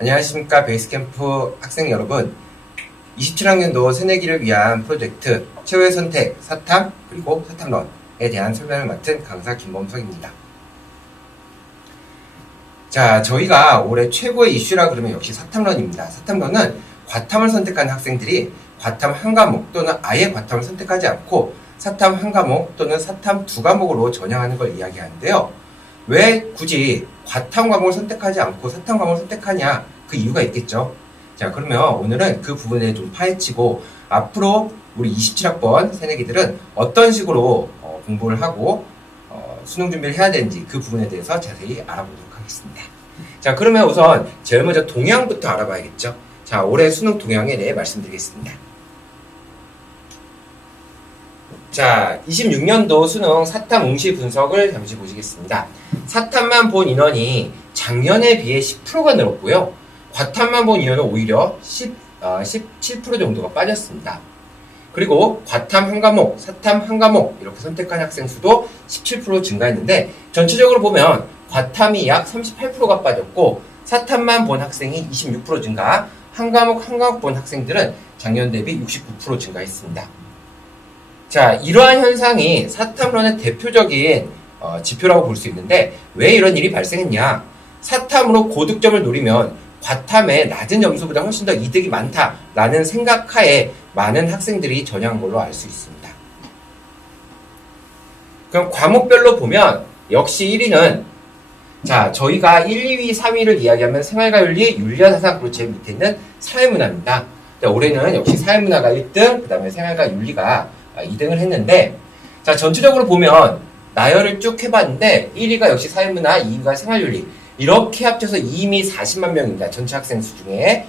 안녕하십니까. 베이스캠프 학생 여러분. 27학년도 새내기를 위한 프로젝트 최후의 선택, 사탐, 그리고 사탐론에 대한 설명을 맡은 강사 김범석입니다. 자, 저희가 올해 최고의 이슈라 그러면 역시 사탐론입니다. 사탐론은 과탐을 선택한 학생들이 과탐 한 과목 또는 아예 과탐을 선택하지 않고 사탐 한 과목 또는 사탐 두 과목으로 전향하는 걸 이야기하는데요. 왜 굳이 과탐 과목을 선택하지 않고 사탐 과목을 선택하냐, 그 이유가 있겠죠. 자, 그러면 오늘은 그 부분에 좀 파헤치고 앞으로 우리 27학번 새내기들은 어떤 식으로 공부를 하고 수능 준비를 해야 되는지 그 부분에 대해서 자세히 알아보도록 하겠습니다. 자, 그러면 우선 제일 먼저 동향부터 알아봐야겠죠. 자, 올해 수능 동향에 대해 말씀드리겠습니다. 자, 26년도 수능 사탐 응시 분석을 잠시 보시겠습니다. 사탐만 본 인원이 작년에 비해 10%가 늘었고요. 과탐만 본 인원은 오히려 17% 정도가 빠졌습니다. 그리고 과탐 한 과목, 사탐 한 과목 이렇게 선택한 학생 수도 17% 증가했는데 전체적으로 보면 과탐이 약 38%가 빠졌고 사탐만 본 학생이 26% 증가, 한 과목 본 학생들은 작년 대비 69% 증가했습니다. 자, 이러한 현상이 사탐론의 대표적인 지표라고 볼 수 있는데 왜 이런 일이 발생했냐? 사탐으로 고득점을 노리면 과탐의 낮은 점수보다 훨씬 더 이득이 많다라는 생각하에 많은 학생들이 전향한 걸로 알 수 있습니다. 그럼 과목별로 보면 역시 1위는 자, 저희가 1, 2위, 3위를 이야기하면 생활과윤리, 윤리와 사상, 그리고 제일 밑에 있는 사회문화입니다. 자, 올해는 역시 사회문화가 1등, 그 다음에 생활과 윤리가 2등을 했는데, 자, 전체적으로 보면 나열을 쭉 해봤는데 1위가 역시 사회문화, 2위가 생활윤리 이렇게 합쳐서 이미 40만 명입니다. 전체 학생 수 중에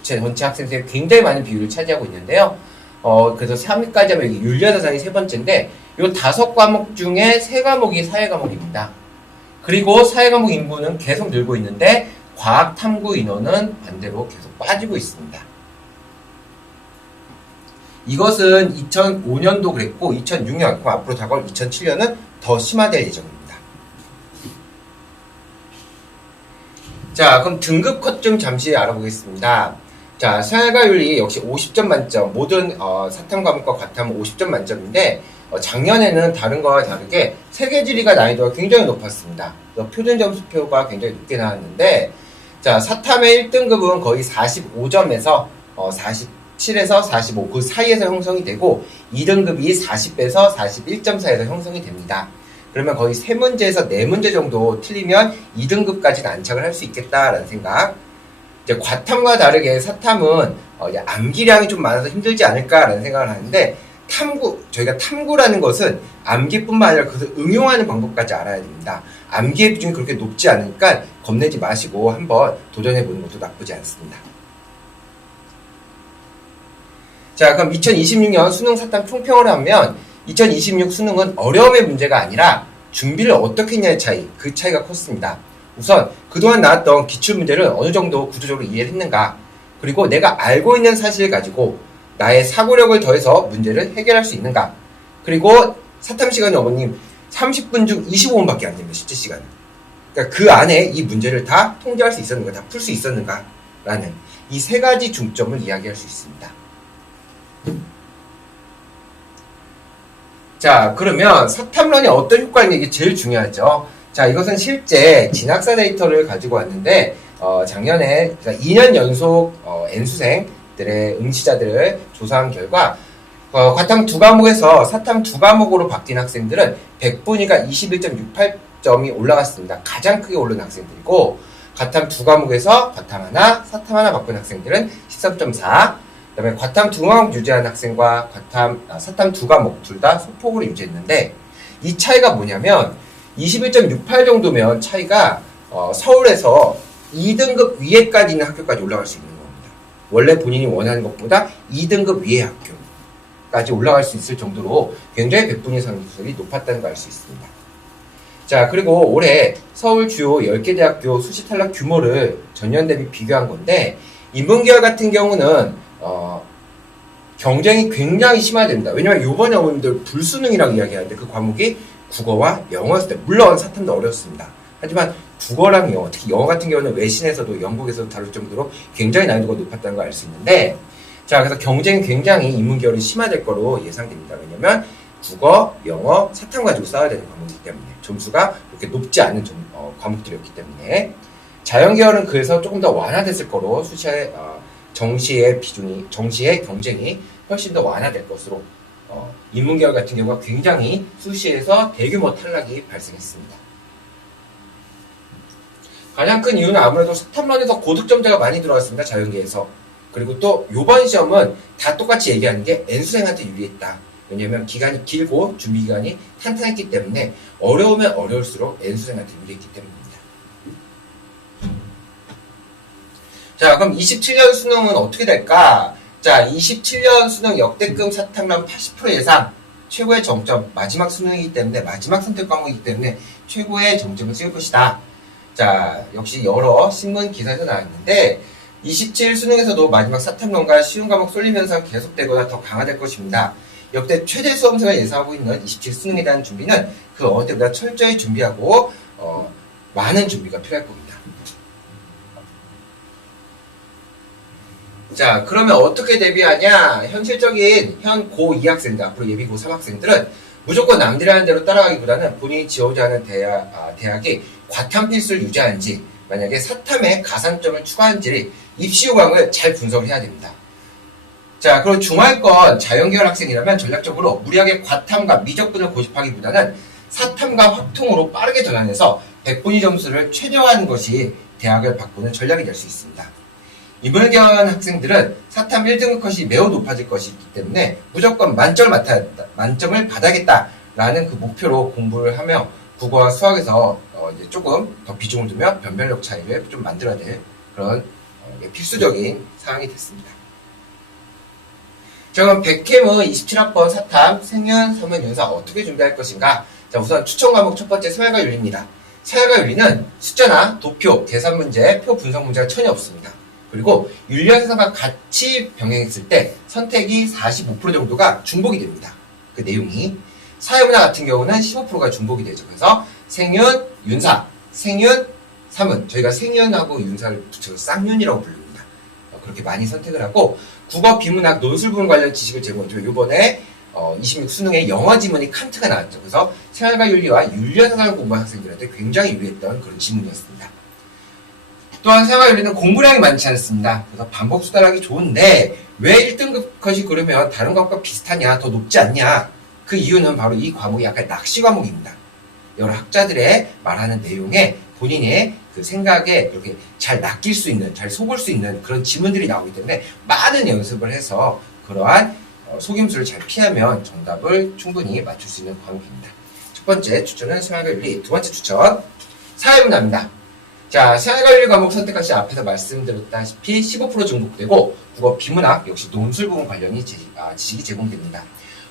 전체 학생 수의 굉장히 많은 비율을 차지하고 있는데요. 그래서 3위까지 하면 여기 윤리와 사상이 세 번째인데 이 5과목 중에 3과목이 사회과목입니다. 그리고 사회과목 인구는 계속 늘고 있는데 과학 탐구 인원은 반대로 계속 빠지고 있습니다. 이것은 2005년도 그랬고 2006년, 그럼 앞으로 다가올 2007년은 더 심화될 예정입니다. 자, 그럼 등급 컷 좀 잠시 알아보겠습니다. 자, 생활과윤리 역시 50점 만점, 모든 사탐 과목과 과탐은 50점 만점인데 작년에는 다른 거와 다르게 세계지리가 난이도가 굉장히 높았습니다. 표준 점수표가 굉장히 높게 나왔는데 자, 사탐의 1등급은 거의 45점에서 47에서 45, 그 사이에서 형성이 되고 2등급이 40에서 41점 사이에서 형성이 됩니다. 그러면 거의 3문제에서 4문제 정도 틀리면 2등급까지는 안착을 할 수 있겠다라는 생각. 이제 과탐과 다르게 사탐은 암기량이 좀 많아서 힘들지 않을까라는 생각을 하는데 저희가 탐구라는 것은 암기뿐만 아니라 그것을 응용하는 방법까지 알아야 됩니다. 암기의 비중이 그렇게 높지 않으니까 겁내지 마시고 한번 도전해보는 것도 나쁘지 않습니다. 자, 그럼 2026년 수능 사탐 총평을 하면 2026 수능은 어려움의 문제가 아니라 준비를 어떻게 했냐의 차이, 그 차이가 컸습니다. 우선 그동안 나왔던 기출문제를 어느 정도 구조적으로 이해를 했는가, 그리고 내가 알고 있는 사실을 가지고 나의 사고력을 더해서 문제를 해결할 수 있는가, 그리고 사탐 시간이 어머님 30분 중 25분밖에 안 됩니다. 실제 시간은. 그러니까 그 안에 이 문제를 다 통제할 수 있었는가, 다 풀 수 있었는가 라는 이 3가지 중점을 이야기할 수 있습니다. 자, 그러면 사탐론이 어떤 효과를 내기 제일 중요하죠. 자, 이것은 실제 진학사 데이터를 가지고 왔는데 작년에 2년 연속 N수생들의 응시자들을 조사한 결과 과탐 2과목에서 사탐 2과목으로 바뀐 학생들은 100분위가 21.68점이 올라갔습니다. 가장 크게 오른 학생들이고 과탐 2과목에서 과탐 하나, 사탐 하나 바꾼 학생들은 13.4, 그 다음에 과탐 2과목 유지한 학생과 사탐 2과목 둘 다 소폭으로 유지했는데 이 차이가 뭐냐면 21.68 정도면 차이가 서울에서 2등급 위에까지 있는 학교까지 올라갈 수 있는 겁니다. 원래 본인이 원하는 것보다 2등급 위의 학교까지 올라갈 수 있을 정도로 굉장히 백분위 상승률이 높았다는 걸 알 수 있습니다. 자, 그리고 올해 서울 주요 10개 대학교 수시 탈락 규모를 전년 대비 비교한 건데 인문계열 같은 경우는 경쟁이 굉장히 심화됩니다. 왜냐면 요번에 어머님들 불수능이라고 이야기하는데 그 과목이 국어와 영어였을 때, 물론 사탐도 어려웠습니다. 하지만 국어랑 영어, 특히 영어 같은 경우는 외신에서도 영국에서도 다룰 정도로 굉장히 난이도가 높았다는 걸 알 수 있는데, 자, 그래서 경쟁이 굉장히 인문계열이 심화될 거로 예상됩니다. 왜냐면 국어, 영어, 사탐 가지고 싸워야 되는 과목이기 때문에 점수가 그렇게 높지 않은 과목들이었기 때문에 자연계열은 그래서 조금 더 완화됐을 거로 수시의 정시의 경쟁이 훨씬 더 완화될 것으로 인문계열 같은 경우가 굉장히 수시에서 대규모 탈락이 발생했습니다. 가장 큰 이유는 아무래도 사탐론에서 고득점자가 많이 들어왔습니다. 자연계에서. 그리고 또 요번 시험은 다 똑같이 얘기하는 게 N수생한테 유리했다. 왜냐면 기간이 길고 준비 기간이 탄탄했기 때문에 어려우면 어려울수록 N수생한테 유리했기 때문입니다. 자, 그럼 27년 수능은 어떻게 될까? 자, 27년 수능 역대급 사탐론 80% 예상, 최고의 정점, 마지막 수능이기 때문에, 마지막 선택 과목이기 때문에 최고의 정점을 찍을 것이다. 자, 역시 여러 신문 기사에서 나왔는데 27 수능에서도 마지막 사탐론과 쉬운 과목 쏠림 현상 계속되거나 더 강화될 것입니다. 역대 최대 수험생을 예상하고 있는 27 수능에 대한 준비는 그 어느 때보다 철저히 준비하고 많은 준비가 필요할 겁니다. 자, 그러면 어떻게 대비하냐? 현실적인 현 고2 학생들, 앞으로 예비 고3 학생들은 무조건 남들이 하는 대로 따라가기보다는 본인이 지원하고자 하는 대학이 과탐 필수를 유지하는지, 만약에 사탐에 가산점을 추가하는지 입시 요강을 잘 분석을 해야 됩니다. 자, 그리고 중하위권 자연계열 학생이라면 전략적으로 무리하게 과탐과 미적분을 고집하기보다는 사탐과 확통으로 빠르게 전환해서 100분위 점수를 최대화하는 것이 대학을 바꾸는 전략이 될 수 있습니다. 인문계열 학생들은 사탐 1등급 컷이 매우 높아질 것이기 때문에 무조건 만점을 받아야겠다라는 그 목표로 공부를 하며 국어와 수학에서 이제 조금 더 비중을 두며 변별력 차이를 좀 만들어야 될 그런 필수적인 사항이 됐습니다. 자, 그럼 백캠의 27학번 사탐, 생윤, 서문, 윤사 어떻게 준비할 것인가? 자, 우선 추천 과목 첫 번째 서열과 윤리입니다. 서열과 윤리는 숫자나 도표, 계산 문제, 표 분석 문제가 전혀 없습니다. 그리고 윤리와 세상과 같이 병행했을 때 선택이 45% 정도가 중복이 됩니다. 그 내용이. 사회문화 같은 경우는 15%가 중복이 되죠. 그래서 생윤, 윤사, 생윤, 사문. 저희가 생윤하고 윤사를 붙여서 쌍윤이라고 부릅니다. 그렇게 많이 선택을 하고 국어, 비문학, 논술 부분 관련 지식을 제공해줘. 이번에 26 수능에 영어 지문이 칸트가 나왔죠. 그래서 생활과 윤리와 윤리와 세상을 공부한 학생들한테 굉장히 유리했던 그런 지문이었습니다. 또한 생활과 윤리는 공부량이 많지 않습니다. 그래서 반복 수달하기 좋은데 왜 1등급 컷이 그러면 다른 과목과 비슷하냐, 더 높지 않냐? 그 이유는 바로 이 과목이 약간 낚시 과목입니다. 여러 학자들의 말하는 내용에 본인의 그 생각에 이렇게 잘 낚일 수 있는, 잘 속을 수 있는 그런 지문들이 나오기 때문에 많은 연습을 해서 그러한 속임수를 잘 피하면 정답을 충분히 맞출 수 있는 과목입니다. 첫 번째 추천은 생활과 윤리, 두 번째 추천 사회문화입니다. 자, 생활과 윤리 과목 선택할 시 앞에서 말씀드렸다시피 15% 중복되고 국어, 비문학 역시 논술 부분 관련이 지식이 제공됩니다.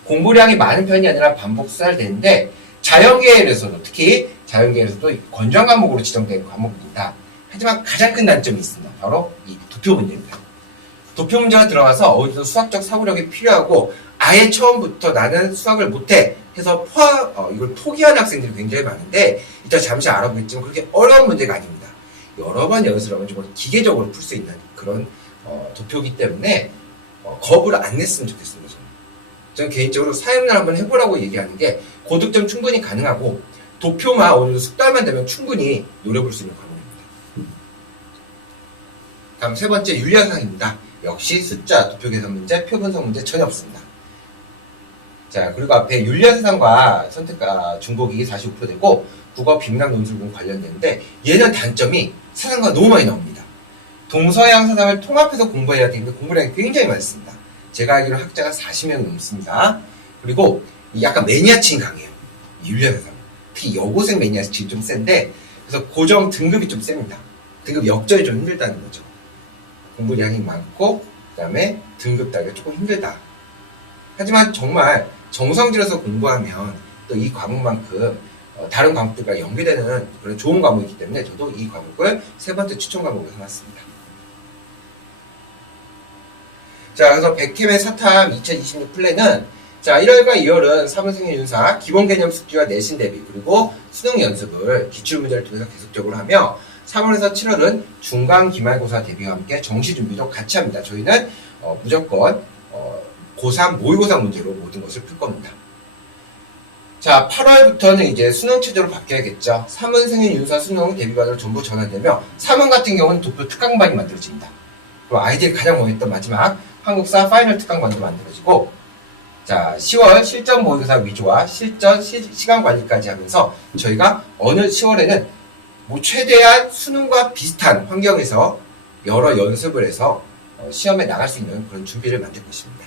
공부량이 많은 편이 아니라 반복 수달되는데 자연계열에서도 특히 자연계열에서도 권장 과목으로 지정된 과목입니다. 하지만 가장 큰 단점이 있습니다. 바로 이 도표 문제입니다. 도표 문제가 들어가서 어디서 수학적 사고력이 필요하고 아예 처음부터 나는 수학을 못해 해서 이걸 포기하는 학생들이 굉장히 많은데 이따 잠시 알아보겠지만 그렇게 어려운 문제가 아닙니다. 여러 번 연습을 하면 좀 기계적으로 풀 수 있는 그런 도표이기 때문에 겁을 안 냈으면 좋겠습니다. 저는 개인적으로 사회문화 한번 해보라고 얘기하는 게 고득점 충분히 가능하고 도표만 어느 정도 숙달만 되면 충분히 노려볼 수 있는 과목입니다. 다음 세 번째 윤리학상입니다. 역시 숫자, 도표 계산 문제, 표 분석 문제 전혀 없습니다. 자, 그리고 앞에 윤리학상과 선택과 중복이 45% 되고 국어, 비문학, 논술 부분 관련되는데 얘는 단점이 사상과 너무 많이 나옵니다. 동서양 사상을 통합해서 공부해야 되는데 공부량이 굉장히 많습니다. 제가 알기로 학자가 40명 넘습니다. 그리고 약간 매니아층이 강해요. 윤리학상. 특히 여고생 매니아층이 좀 센데 그래서 고정 등급이 좀 셉니다. 등급 역전이 좀 힘들다는 거죠. 공부량이 많고 그 다음에 등급 따기가 조금 힘들다. 하지만 정말 정성 들여서 공부하면 또 이 과목만큼 다른 과목들과 연계되는 그런 좋은 과목이기 때문에 저도 이 과목을 세 번째 추천 과목으로 해놨습니다. 자, 그래서 백캠의 사탐 2026 플랜은 자, 1월과 2월은 사문생일 윤사, 기본 개념 숙지와 내신 대비, 그리고 수능 연습을 기출문제를 통해서 계속적으로 하며 3월에서 7월은 중간 기말고사 대비와 함께 정시 준비도 같이 합니다. 저희는 무조건 고3 모의고사 문제로 모든 것을 풀 겁니다. 자, 8월부터는 이제 수능 체제로 바뀌어야겠죠. 3원 생일 윤사 수능 대비반으로 전부 전환되며 3원 같은 경우는 도표 특강반이 만들어집니다. 그리고 아이들이 가장 원했던 마지막 한국사 파이널 특강반도 만들어지고, 자, 10월 실전 모의고사 위주와 실전 시간 관리까지 하면서 저희가 어느 10월에는 뭐 최대한 수능과 비슷한 환경에서 여러 연습을 해서 시험에 나갈 수 있는 그런 준비를 만들 것입니다.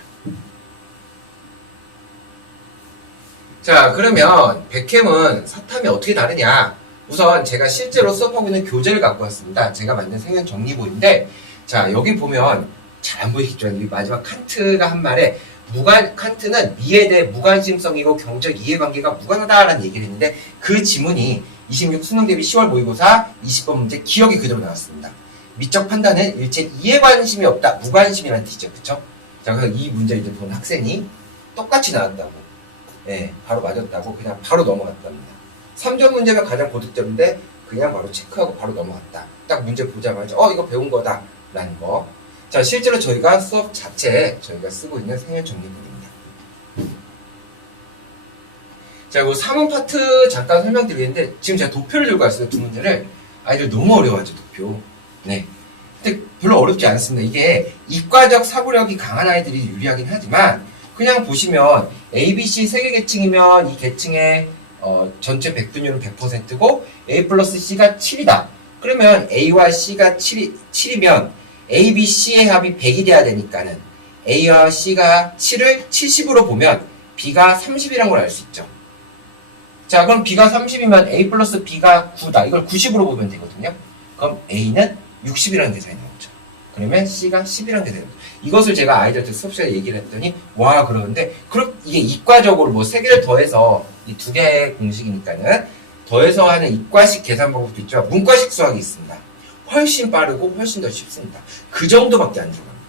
자, 그러면 백캠은 사탐이 어떻게 다르냐? 우선 제가 실제로 수업하고 있는 교재를 갖고 왔습니다. 제가 만든 생년 정리본인데, 자, 여기 보면 잘 안 보이시죠? 이 마지막 칸트가 한 말에 칸트는 미에 대해 무관심성이고 경적 이해관계가 무관하다라는 얘기를 했는데, 그 지문이 26 수능 대비 10월 모의고사 20번 문제 기억이 그대로 나왔습니다. 미적 판단은 일체 이해관심이 없다, 무관심이라는 뜻이죠, 그쵸? 자, 그래서 이 문제를 이제 본 학생이 똑같이 나왔다고, 네, 바로 맞았다고 그냥 바로 넘어갔답니다. 3점 문제가 가장 고득점인데 그냥 바로 체크하고 바로 넘어갔다. 딱 문제 보자마자 이거 배운 거다 라는 거. 자, 실제로 저희가 수업 자체에 저희가 쓰고 있는 생일 정리본입니다. 자, 이 3원 파트 잠깐 설명드리는데, 지금 제가 도표를 들고 왔어요. 두 문제를. 아이들 너무 어려워하죠, 도표. 네. 근데 별로 어렵지 않습니다. 이게 이과적 사고력이 강한 아이들이 유리하긴 하지만, 그냥 보시면 A, B, C 세 개 계층이면 이 계층의 전체 백분율은 100%고 A 플러스 C가 7이다. 그러면 A와 C가 7이면 A, B, C의 합이 100이 돼야 되니까는 A와 C가 7을 70으로 보면 B가 30이라는 걸 알 수 있죠. 자, 그럼 B가 30이면 A 플러스 B가 9다. 이걸 90으로 보면 되거든요. 그럼 A는 60이라는 계산이 나오죠. 그러면 C가 10이라는 계산이 나오죠. 이것을 제가 아이들한테 수업 시간에 얘기를 했더니 와, 그러는데 이게 이과적으로 뭐 세 개를 더해서 이 두 개의 공식이니까는 더해서 하는 이과식 계산 방법도 있지만 문과식 수학이 있습니다. 훨씬 빠르고 훨씬 더 쉽습니다. 그 정도밖에 안 들어갑니다.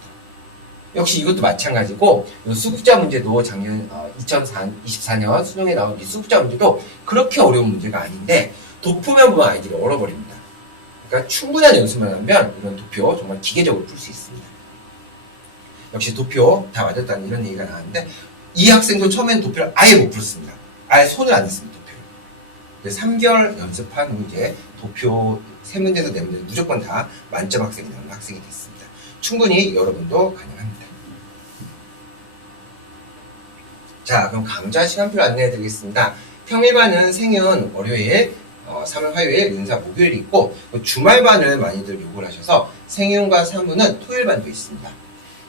역시 이것도 마찬가지고, 수급자 문제도 작년 2024년 수능에 나온 이 수급자 문제도 그렇게 어려운 문제가 아닌데 도표만 보면 아이들이 얼어버립니다. 그러니까 충분한 연습만 하면 이런 도표 정말 기계적으로 풀 수 있습니다. 역시 도표 다 맞았다는 이런 얘기가 나왔는데, 이 학생도 처음에는 도표를 아예 못 풀었습니다. 아예 손을 안 댔습니다, 도표를. 그래서 3개월 연습한 후 이제 도표 3문제에서 4문제 무조건 다 만점 학생이 나오는 학생이 됐습니다. 충분히 여러분도 가능합니다. 자, 그럼 강좌 시간표를 안내해 드리겠습니다. 평일반은 생윤 월요일, 3월 화요일, 은사 목요일이 있고, 주말반을 많이들 요구를 하셔서 생윤과 사문은 토요일반도 있습니다.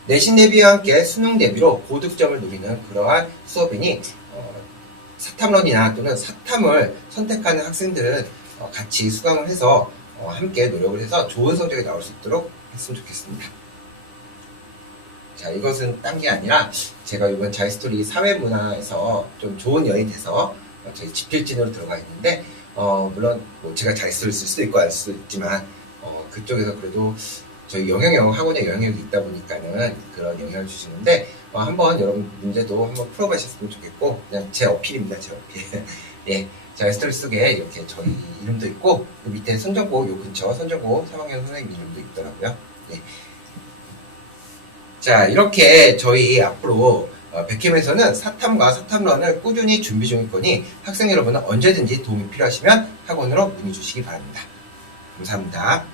내신 대비와 함께 수능 대비로 고득점을 노리는 그러한 수업이니 사탐런이나 또는 사탐을 선택하는 학생들은 같이 수강을 해서 함께 노력을 해서 좋은 성적이 나올 수 있도록 했으면 좋겠습니다. 자, 이것은 딴 게 아니라 제가 이번 자이스토리 사회문화에서 좀 좋은 여인이 돼서 저희 집필진으로 들어가 있는데, 물론 뭐 제가 자이스토리를 쓸 수도 있고 안 쓸 수도 있지만 그쪽에서 그래도 저희 영역 학원에 영역이 있다 보니까는 그런 영향을 주시는데, 한번 여러분 문제도 한번 풀어보셨으면 좋겠고, 그냥 제 어필입니다, 제 어필. 예, 자이스토리 속에 이렇게 저희 이름도 있고, 그 밑에 선정고, 요 근처 선정고 3학년 선생님 이름도 있더라고요. 예. 자, 이렇게 저희 앞으로 백캠에서는 사탐과 사탐런을 꾸준히 준비 중일 거니 학생 여러분은 언제든지 도움이 필요하시면 학원으로 문의 주시기 바랍니다. 감사합니다.